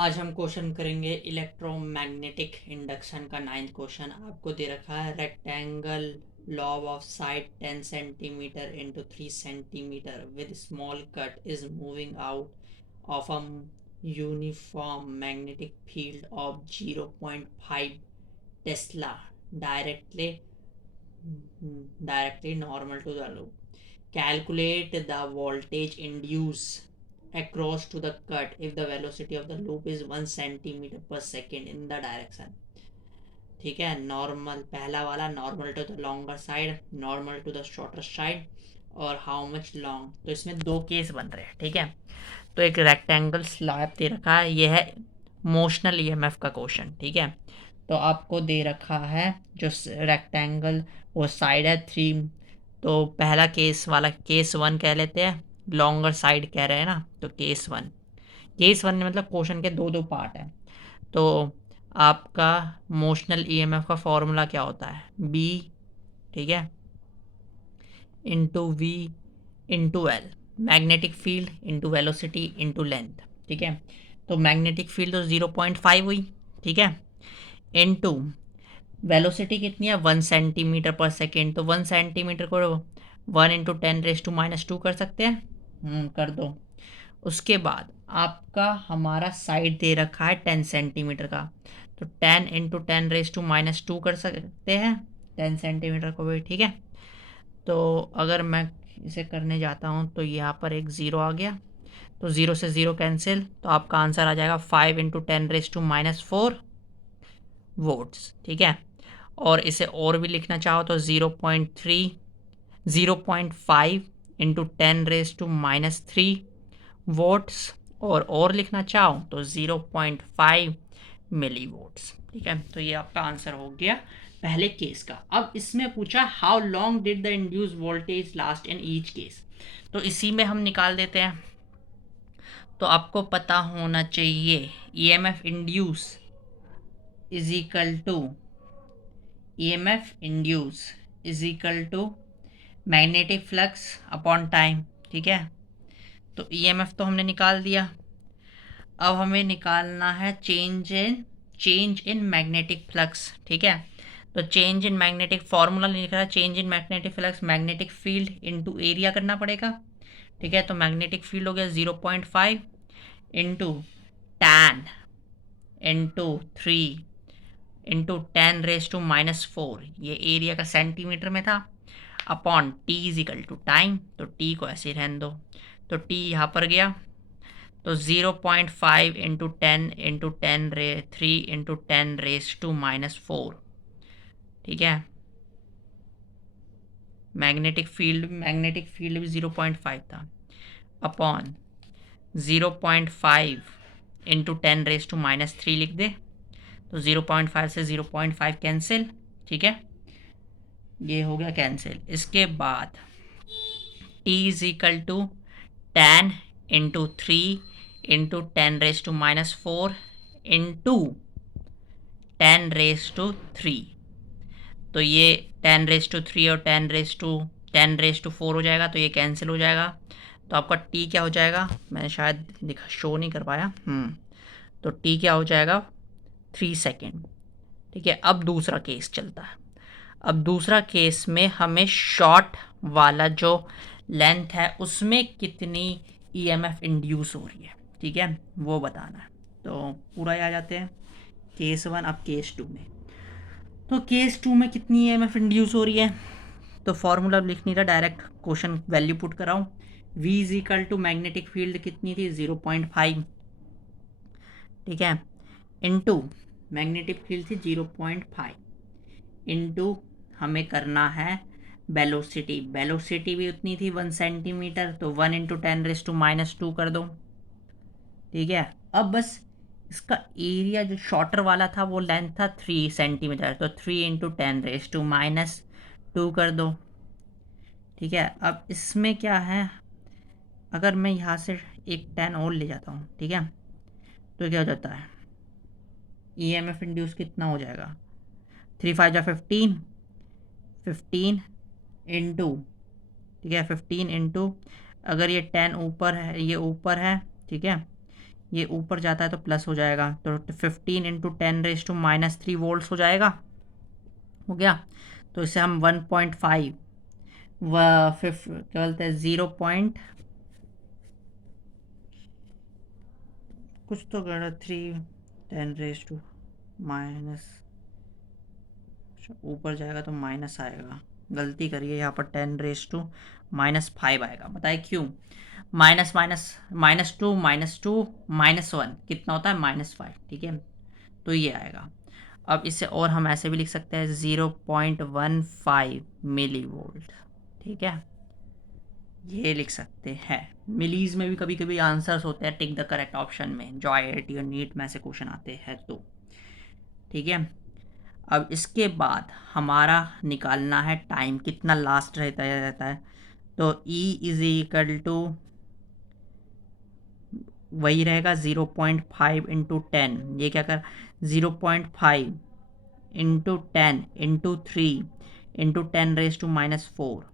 आज हम क्वेश्चन करेंगे इलेक्ट्रोमैग्नेटिक इंडक्शन का 9th क्वेश्चन। आपको दे रखा है rectangle lobe of side 10 centimetre into 3 centimetre with small cut is moving out of a uniform magnetic field of 0.5 Tesla directly normal to the loop. Calculate the voltage induced across to the cut if the velocity of the loop is 1 centimeter per second in the direction. ठीक है, normal पहला वाला normal to the longer side, normal to the shorter side और how much long. तो इसमें दो case बन रहे हैं। ठीक है, तो एक रेक्टेंगल स्लैब दे रखा है, ये है मोशनल ईएमएफ का क्वेश्चन। ठीक है, तो आपको दे रखा है जो रेक्टेंगल वो साइड है 3। तो पहला केस वाला केस 1 कह लेते हैं, लॉन्गर साइड कह रहे हैं ना, तो केस 1 में मतलब क्वेश्चन के दो पार्ट हैं। तो आपका मोशनल ईएमएफ का फॉर्मूला क्या होता है, बी, ठीक है, into v into l, magnetic field into velocity into length. ठीक है, तो मैग्नेटिक फील्ड तो 0.5 हुई, ठीक है, इंटू वेलोसिटी कितनी है 1 सेंटीमीटर पर सेकेंड। तो 1 सेंटीमीटर को 1 इंटू 10⁻²- कर सकते हैं, कर दो। उसके बाद आपका हमारा साइड दे रखा है 10 सेंटीमीटर का, तो 10 इंटू 10⁻² कर सकते हैं 10 सेंटीमीटर को भी। ठीक है, तो अगर मैं इसे करने जाता हूँ तो यहाँ पर एक ज़ीरो आ गया, तो ज़ीरो से ज़ीरो कैंसिल, तो आपका आंसर आ जाएगा 5 इंटू 10⁻⁻4 वोल्ट्स। ठीक है, और इसे और भी लिखना चाहो तो 0.5 इंटू 10⁻³ वोल्ट्स, और लिखना चाहो तो 0.5 मिली वोल्ट्स। ठीक है, तो ये आपका आंसर हो गया पहले केस का। अब इसमें पूछा how long did the induce voltage last in each case, तो इसी में हम निकाल देते हैं। तो आपको पता होना चाहिए EMF induce is equal to magnetic flux upon time. ठीक है, तो ईएमएफ तो हमने निकाल दिया। अब हमें निकालना है चेंज इन मैग्नेटिक फ्लक्स। ठीक है, तो चेंज इन मैग्नेटिक फॉर्मूला लिख रहा है, change in magnetic flux magnetic field into area करना पड़ेगा। ठीक है, तो मैग्नेटिक फील्ड हो गया 0.5 इंटू 10 इंटू 3 इंटू 10⁻⁻⁴, ये एरिया का सेंटीमीटर में था, upon t is equal to time, तो टी को ऐसे रहने दो, तो टी यहाँ पर गया, तो 0.5 इंटू 10 इंटू 3 इंटू 10⁻⁻⁴। ठीक है, मैग्नेटिक फील्ड भी 0.5 था, अपॉन 0.5 इंटू 10⁻³ लिख दे, तो 0.5 से 0.5 कैंसिल। ठीक है, ये हो गया कैंसिल। इसके बाद t is equal to 10 into 3 into 10⁻⁻⁴ into 10⁻³ तो ये 10⁻³ और 10⁻4 हो जाएगा, तो ये कैंसिल हो जाएगा। तो आपका t क्या हो जाएगा, मैंने शायद शो नहीं कर पाया, तो t क्या हो जाएगा 3 सेकेंड। ठीक है, अब दूसरा केस चलता है। अब दूसरा केस में हमें शॉर्ट वाला जो लेंथ है उसमें कितनी ईएमएफ इंड्यूस हो रही है, ठीक है, वो बताना है। तो पूरा आ जाते हैं केस 1। अब केस 2 में, तो केस 2 में कितनी ईएमएफ इंड्यूस हो रही है, तो फॉर्मूला लिख नहीं रहा, डायरेक्ट क्वेश्चन वैल्यू पुट कर रहा हूँ। V is equal to magnetic field कितनी थी 0.5, ठीक है, इनटू मैग्नेटिक फील्ड थी 0.5 इनटू हमें करना है वेलोसिटी भी उतनी थी 1 सेंटीमीटर, तो 1 इंटू 10⁻² कर दो। ठीक है, अब बस इसका एरिया जो शॉर्टर वाला था वो लेंथ था 3 सेंटीमीटर, तो 3 इंटू 10⁻² कर दो। ठीक है, अब इसमें क्या है, अगर मैं यहाँ से एक 10 और ले जाता हूँ, ठीक है, तो क्या हो जाता है ईएमएफ इंड्यूस कितना हो जाएगा, 3 5 जा 15 इंटू, ठीक है, 15 इंटू, अगर ये 10 ऊपर है, ये ऊपर है, ठीक है, ये ऊपर जाता है तो प्लस हो जाएगा, तो 15 इंटू 10⁻³ वोल्ट्स हो जाएगा। हो गया। तो इसे हम 1.5 क्या बोलते हैं 0 पॉइंट कुछ तो करना 3 10⁻⁻, ऊपर जाएगा तो माइनस आएगा, गलती करिए यहाँ पर 10⁻⁻5 आएगा। बताए क्यों? माइनस माइनस -2 -2 -1 कितना होता है -5, ठीक है, तो ये आएगा। अब इसे और हम ऐसे भी लिख सकते हैं 0.15 मिली वोल्ट, ठीक है, ये लिख सकते हैं। मिलीज में भी कभी कभी आंसर्स होते हैं टिक द करेक्ट ऑप्शन में, जो IIT और नीट में ऐसे क्वेश्चन आते हैं, तो ठीक है। अब इसके बाद हमारा निकालना है टाइम कितना लास्ट रहता है, तो E इज इक्वल टू वही रहेगा 0.5 इंटू 10, ये क्या कर 0.5 into 10 into 3 into 10⁻⁻4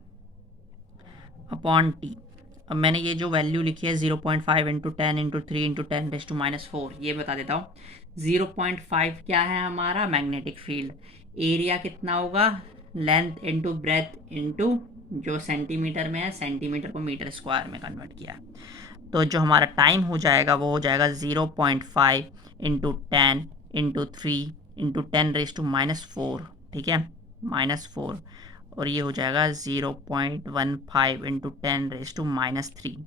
upon T. अब मैंने ये जो वैल्यू लिखी है 0.5 इंटू 10 इंटू 3 इंटू 10⁻⁻4, ये बता देता हूँ। 0.5 क्या है हमारा मैग्नेटिक फील्ड, एरिया कितना होगा लेंथ इंटू ब्रेथ इंटू जो सेंटीमीटर में है, सेंटीमीटर को मीटर स्क्वायर में कन्वर्ट किया, तो जो हमारा टाइम हो जाएगा वो हो जाएगा 0.5 इंटू 10 इंटू 3 इंटू 10⁻⁻4, ठीक है, -4, और ये हो जाएगा 0.15 इंटू 10⁻⁻3,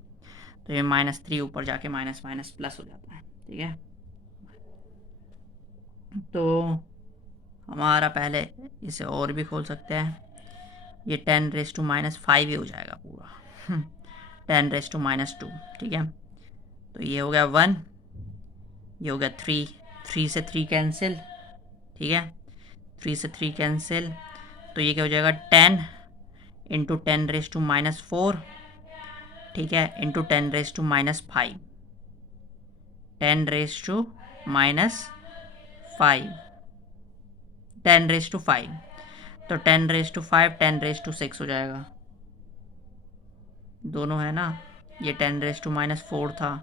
तो ये -3 ऊपर जाके माइनस माइनस प्लस हो जाता है, ठीक है। तो हमारा पहले इसे और भी खोल सकते हैं, ये 10⁻⁻5 ही हो जाएगा पूरा 10⁻², ठीक है, तो ये हो गया 1, ये हो गया 3 से 3 कैंसिल, ठीक है, 3 से 3 कैंसिल, तो ये क्या हो जाएगा 10 इंटू 10⁻⁻4, ठीक है, इंटू 10⁻⁻5 10⁻5 तो 10⁻5 10⁻6 हो जाएगा, दोनों है ना, ये 10⁻⁻4 था,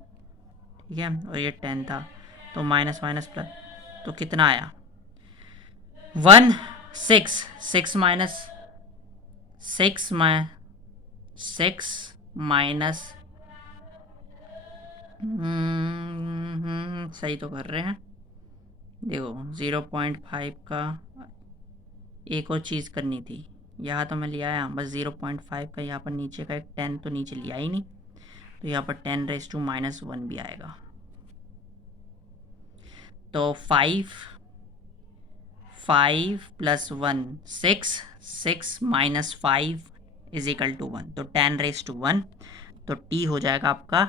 ठीक है, और ये 10 था, तो माइनस माइनस प्लस, तो कितना आया 1 6 6 माइनस 6 माइनस सही तो कर रहे हैं, देखो 0.5 का एक और चीज़ करनी थी, यहाँ तो मैं ले आया, बस 0.5 का यहाँ पर नीचे का एक 10 तो नीचे लिया ही नहीं, तो यहाँ पर 10⁻⁻1 भी आएगा, तो 5 plus 1 6 6 minus 5 is equal to 1, तो 10⁻1, तो टी हो जाएगा आपका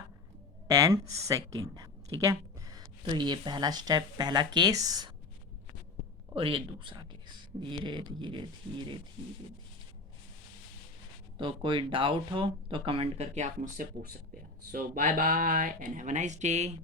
10 सेकेंड, ठीक है। तो ये पहला स्टेप, पहला केस, और ये दूसरा केस, धीरे धीरे धीरे धीरे। तो कोई डाउट हो तो कमेंट करके आप मुझसे पूछ सकते हैं। So bye bye and have a nice day.